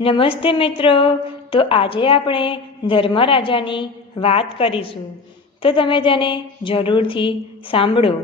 નમસ્તે મિત્રો. તો આજે આપણે ધર્મરાજાની વાત કરીશું, તો તમે તેને જરૂરથી સાંભળો.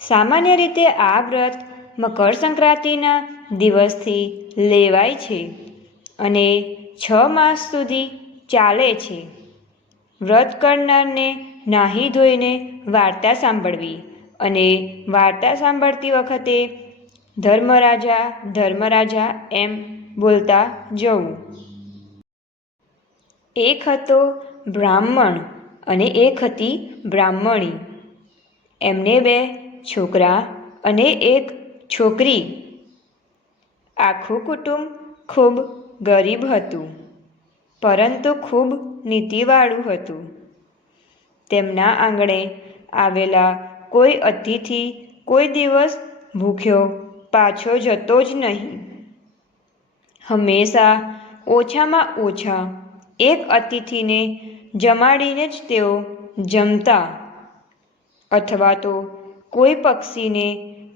સામાન્ય રીતે આ વ્રત મકર સંક્રાંતિના દિવસથી લેવાય છે અને 6 માસ સુધી ચાલે છે. વ્રત કરનારને નાહી ધોઈને વાર્તા સાંભળવી અને વાર્તા સાંભળતી વખતે ધર્મરાજા ધર્મરાજા એમ બોલતા જવું. એક હતો બ્રાહ્મણ અને એક હતી બ્રાહ્મણી. એમને 2 છોકરા અને 1 છોકરી. આખું કુટુંબ ખૂબ ગરીબ હતું, પરંતુ ખૂબ નીતિવાળું હતું. તેમના આંગણે આવેલા કોઈ અતિથિ કોઈ દિવસ ભૂખ્યો પાછો જતો જ નહીં. હંમેશા ઓછામાં ઓછા 1 અતિથિને જમાડીને જ તેઓ જમતા, અથવા તો કોઈ પક્ષીને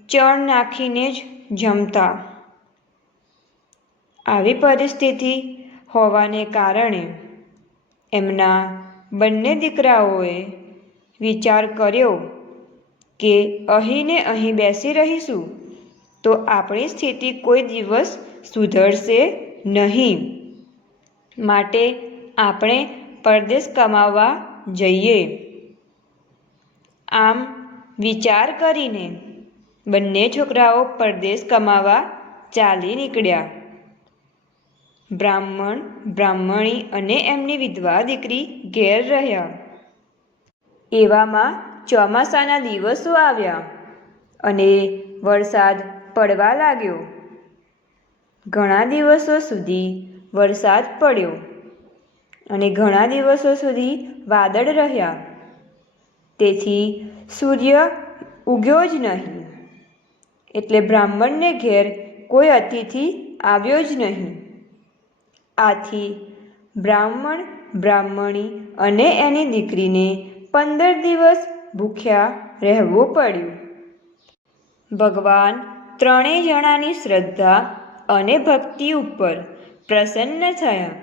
ચણ નાખીને જ જમતા. આવી પરિસ્થિતિ હોવાને કારણે એમના બંને દીકરાઓએ વિચાર કર્યો કે અહીં ને અહીં બેસી રહીશું તો આપણી સ્થિતિ કોઈ દિવસ સુધરશે નહીં. માટે આપણે પરદેશ કમાવા જઈએ. આમ વિચાર કરીને બંને છોકરાઓ પરદેશ કમાવા ચાલી નીકળ્યા. બ્રાહ્મણ બ્રાહ્મણી અને એમની વિધવા દીકરી ઘેર રહ્યા. એવામાં ચોમાસાના દિવસો આવ્યા અને વરસાદ પડવા લાગ્યો. ઘણા દિવસો સુધી વરસાદ પડ્યો અને ઘણા દિવસો સુધી વાદળ રહ્યા. તેથી સૂર્ય ઉગ્યો જ નહીં, એટલે બ્રાહ્મણને ઘેર કોઈ અતિથિ આવ્યો જ નહીં. આથી બ્રાહ્મણ બ્રાહ્મણી અને એની દીકરીને 15 દિવસ ભૂખ્યા રહેવું પડ્યું. ભગવાન ત્રણેય જણાની શ્રદ્ધા અને ભક્તિ ઉપર પ્રસન્ન થયા.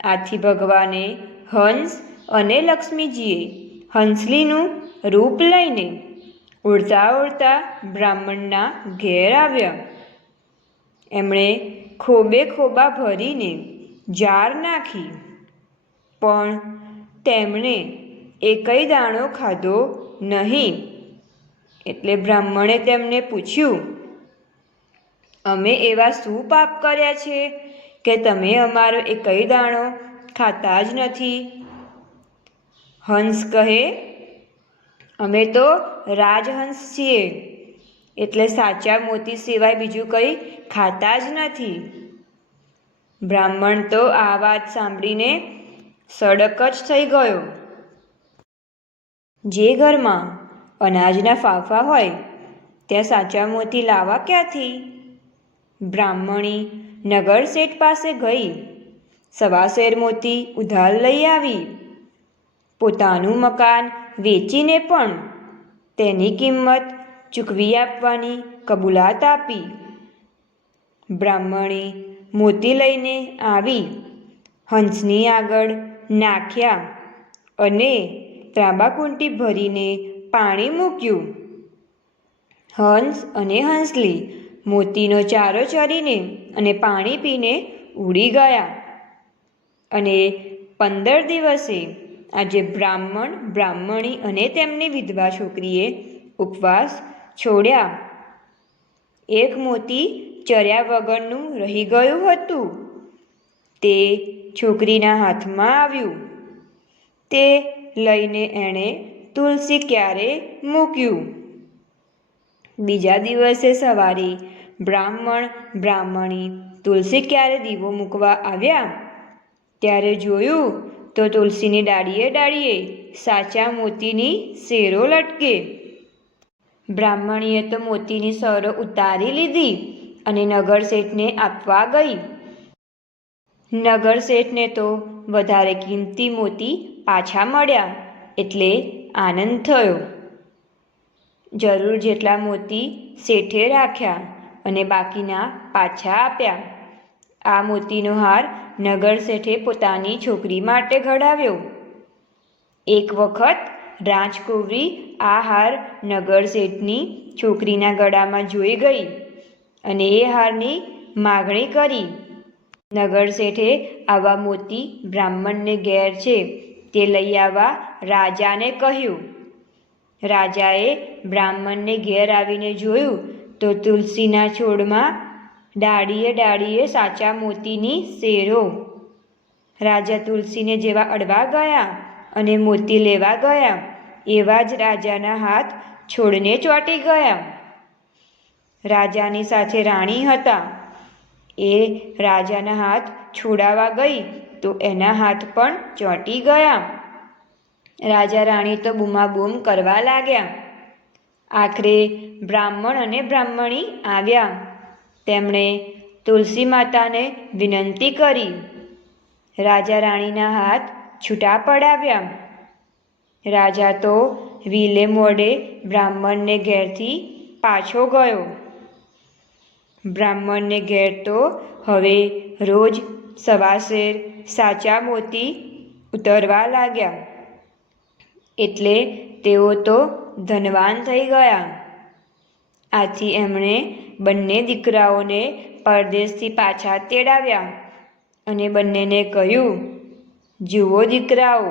આથી ભગવાને હંસ અને લક્ષ્મીજીએ હંસલીનું રૂપ લઈને ઉડતા ઉડતા બ્રાહ્મણના ઘેર આવ્યા. એમણે ખોબે ખોબા ભરીને જાર નાખી, પણ તેમણે એકેય દાણો ખાધો નહીં. એટલે બ્રાહ્મણે તેમને પૂછ્યું, અમે એવા શું પાપ કર્યા છે કે તમે અમારો એકેય દાણો ખાતા જ નથી? હંસ કહે, અમે તો રાજહંસ છીએ, એટલે સાચા મોતી સિવાય બીજું કંઈ ખાતા જ નથી. બ્રાહ્મણ તો આ વાત સાંભળીને સડક જ થઈ ગયો. જે ઘરમાં અનાજના ફાંફા હોય ત્યાં સાચા મોતી લાવવા ક્યાંથી? બ્રાહ્મણી નગર શેઠ પાસે ગઈ, 1.25 શેર મોતી ઉધાર લઈ આવી. પોતાનું મકાન વેચીને પણ તેની કિંમત ચૂકવી આપવાની કબૂલાત આપી. બ્રાહ્મણી મોતી લઈને આવી, હંસની આગળ નાખ્યા અને ત્રાંબાકુંટી ભરીને પાણી મૂક્યું. હંસ અને હંસલી મોતીનો ચારો ચરીને અને પાણી પીને ઉડી ગયા. અને 15 દિવસે આજે બ્રાહ્મણ બ્રાહ્મણી અને તેમની વિધવા છોકરીએ ઉપવાસ છોડ્યા. 1 મોતી ચર્યા વગરનું રહી ગયું હતું. તે છોકરીના હાથમાં આવ્યું. તે લઈને એણે તુલસી ક્યારે મૂક્યું. બીજા દિવસે સવારે બ્રાહ્મણ બ્રાહ્મણી તુલસી ક્યારે દીવો મૂકવા આવ્યા, ત્યારે જોયું તો તુલસીની ડાળીએ ડાળીએ સાચા મોતીની સેરો લટકે. બ્રાહ્મણીએ તો મોતીની સરો ઉતારી લીધી અને નગર શેઠને આપવા ગઈ. નગર શેઠને તો વધારે કિંમતી મોતી પાછા મળ્યા, એટલે આનંદ થયો. જરૂર જેટલા મોતી શેઠે રાખ્યા અને બાકીના પાછા આપ્યા. આ મોતીનો હાર નગર શેઠે પોતાની છોકરી માટે ઘડાવ્યો. એક વખત રાજકુંવરી આ હાર નગર શેઠની છોકરીના ગળામાં જોઈ ગઈ અને એ હારની માગણી કરી. નગર શેઠે આવા મોતી બ્રાહ્મણને ઘેર છે તે લઈ આવવા રાજાને કહ્યું. રાજાએ બ્રાહ્મણને ઘેર આવીને જોયું તો તુલસીના છોડમાં ડાળીએ ડાળીએ સાચા મોતીની શેરો. રાજા તુલસીને જેવા અડવા ગયા અને મોતી લેવા ગયા એવા જ રાજાના હાથ છોડને ચોંટી ગયા. રાજાની સાથે રાણી હતા. એ રાજાના હાથ છોડાવા ગઈ તો એના હાથ પણ ચોંટી ગયા. રાજા રાણી તો બૂમાબૂમ કરવા લાગ્યા. આખરે બ્રાહ્મણ અને બ્રાહ્મણી આવ્યા. તેમણે તુલસી માતાને વિનંતી કરી. રાજા રાણીના હાથ છૂટા પડાવ્યા. રાજા તો વિલે મોડે બ્રાહ્મણને ઘેરથી પાછો ગયો. બ્રાહ્મણને ઘેર તો હવે રોજ સવાશેર સાચા મોતી ઉતરવા લાગ્યા. એટલે તેઓ તો ધનવાન થઈ ગયા. આથી એમણે બંને દીકરાઓને પરદેશથી પાછા તેડાવ્યા અને બંનેને કહ્યું, જુઓ દીકરાઓ,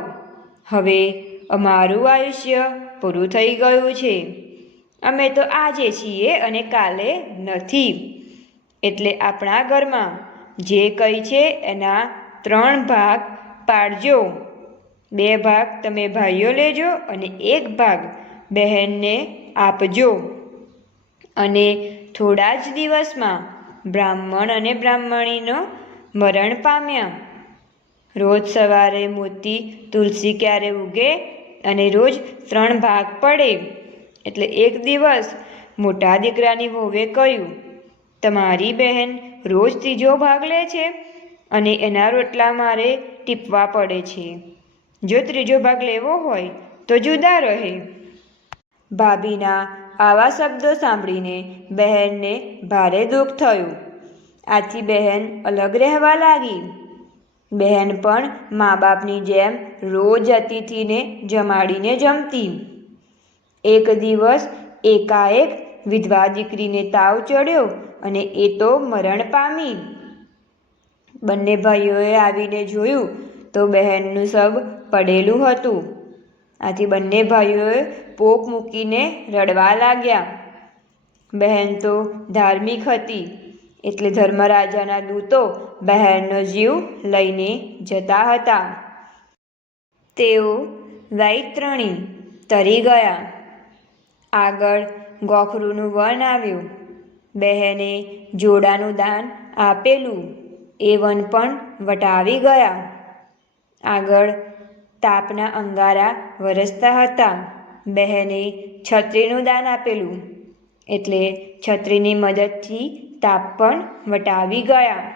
હવે અમારું આયુષ્ય પૂરું થઈ ગયું છે. અમે તો આજે છીએ અને કાલે નથી. એટલે આપણા ઘરમાં જે કંઈ છે એના 3 ભાગ પાડજો. 2 ભાગ તમે ભાઈઓ લેજો અને 1 ભાગ બહેનને આપજો. અને થોડા જ દિવસમાં બ્રાહ્મણ અને બ્રાહ્મણીનો મરણ પામ્યા. રોજ સવારે મોતી તુલસી ક્યારે ઉગે અને રોજ 3 ભાગ પડે. એટલે એક દિવસ મોટા દીકરાની વહુએ કહ્યું, તમારી બહેન રોજ 3જો ભાગ લે છે અને એના રોટલા મારે ટીપવા પડે છે. જો 3જો ભાગ લેવો હોય તો જુદા રહે. ભાભીના આવા શબ્દો સાંભળીને બહેનને ભારે દુઃખ થયું. આથી બહેન અલગ રહેવા લાગી. બહેન પણ મા બાપની જેમ રોજ અતિથિને જમાડીને જમતી. એક દિવસ એકાએક વિધવા દીકરીને તાવ ચડ્યો અને એ તો મરણ પામી. બંને ભાઈઓએ આવીને જોયું તો બહેનનું શબ પડેલું હતું. આથી બંને ભાઈઓએ પોક મૂકીને રડવા લાગ્યા. બહેન તો ધાર્મિક હતી એટલે ધર્મરાજાના દૂતો બહેનનો જીવ લઈને જતા હતા. તેઓ વૈતરણી તરી ગયા. આગળ ગોખરુનું વન આવ્યું. બહેને જોડાનું દાન આપેલું એ વન પણ વટાવી ગયા. આગળ તાપના અંગારા વરસતા હતા. બહેને છત્રીનું દાન આપેલું એટલે છત્રીની મદદથી તાપ પણ વટાવી ગયા.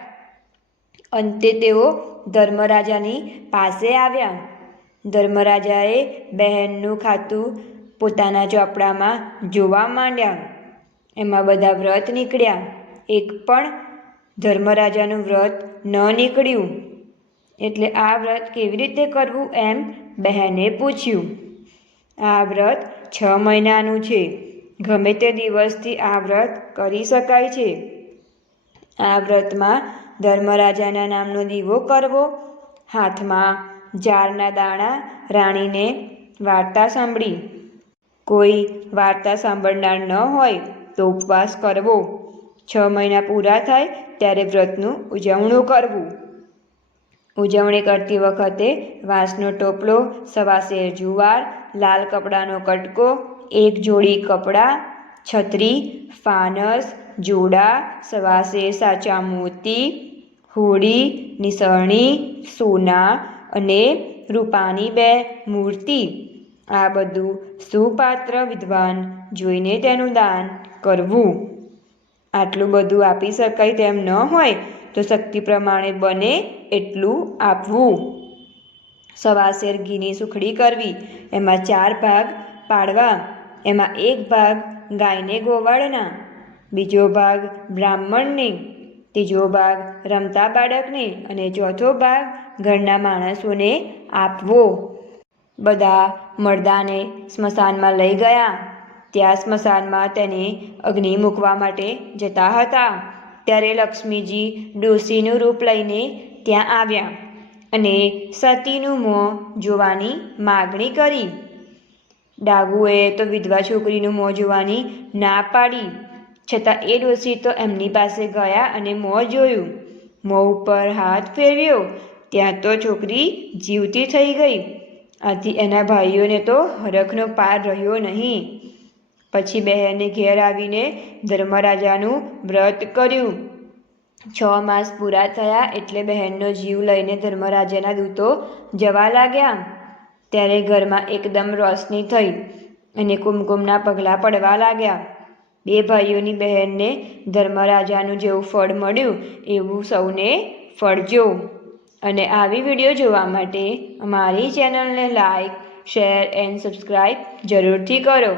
અંતે તેઓ ધર્મરાજાની પાસે આવ્યા. ધર્મરાજાએ બહેનનું ખાતું પોતાના ચોપડામાં જોવા માંડ્યા. એમાં બધા વ્રત નીકળ્યા. એક પણ ધર્મરાજાનું વ્રત ન નીકળ્યું. એટલે આ વ્રત કેવી રીતે કરવું એમ બહેને પૂછ્યું. આ વ્રત 6 મહિનાનું છે. ગમે તે દિવસથી આ વ્રત કરી શકાય છે. આ વ્રતમાં ધર્મરાજાના નામનો દીવો કરવો. હાથમાં જારના દાણા રાણીને વાર્તા સાંભળી. કોઈ વાર્તા સાંભળનાર ન હોય તો ઉપવાસ કરવો. 6 મહિના પૂરા થાય ત્યારે વ્રતનું ઉજવણું કરવું. ઉજવણી કરતી વખતે વાંસનો ટોપલો, સવાશેર જુવાર, લાલ કપડાનો કટકો, 1 જોડી કપડાં, છત્રી, ફાનસ, જોડા, સવાશેર સાચા મોતી, હોડી, નિસરણી, સોના અને રૂપાની 2 મૂર્તિ, આ બધું સુપાત્ર વિદ્વાન જોઈને તેનું દાન કરવું. આટલું બધું આપી શકાય તેમ ન હોય તો શક્તિ પ્રમાણે બને એટલું આપવું. સવાશેર ઘીની સુખડી કરવી. એમાં 4 ભાગ પાડવા. એમાં 1 ભાગ ગાયને ગોવાળના, બીજો ભાગ બ્રાહ્મણને, ત્રીજો ભાગ રમતા બાળકને અને ચોથો ભાગ ઘરના માણસોને આપવો. બધા મરદાને સ્મશાનમાં લઈ ગયા. ત્યાં સ્મશાનમાં તેને અગ્નિ મૂકવા માટે જતા હતા. ત્યારે લક્ષ્મીજી ડોશીનું રૂપ લઈને ત્યાં આવ્યા અને સતીનું મોં જોવાની માગણી કરી. ડાગુએ તો વિધવા છોકરીનું મોં જોવાની ના પાડી, છતાં એ ડોશી તો એમની પાસે ગયા અને મોં જોયું. મોં ઉપર હાથ ફેરવ્યો ત્યાં તો છોકરી જીવતી થઈ ગઈ. આથી એના ભાઈઓને તો હરખનો પાર રહ્યો નહીં. પછી બહેને ઘેર આવીને ધર્મરાજાનું વ્રત કર્યું. 6 માસ પૂરા થયા એટલે બહેનનો જીવ લઈને ધર્મરાજાના દૂતો જવા લાગ્યા. ત્યારે ઘરમાં એકદમ રોશની થઈ અને કુમકુમના પગલાં પડવા લાગ્યા. 2 ભાઈઓની બહેનને ધર્મરાજાનું જેવું ફળ મળ્યું એવું સૌને ફળજો. અને આવી વિડીયો જોવા માટે અમારી ચેનલને લાઈક, શેર એન્ડ સબસ્ક્રાઈબ જરૂરથી કરો.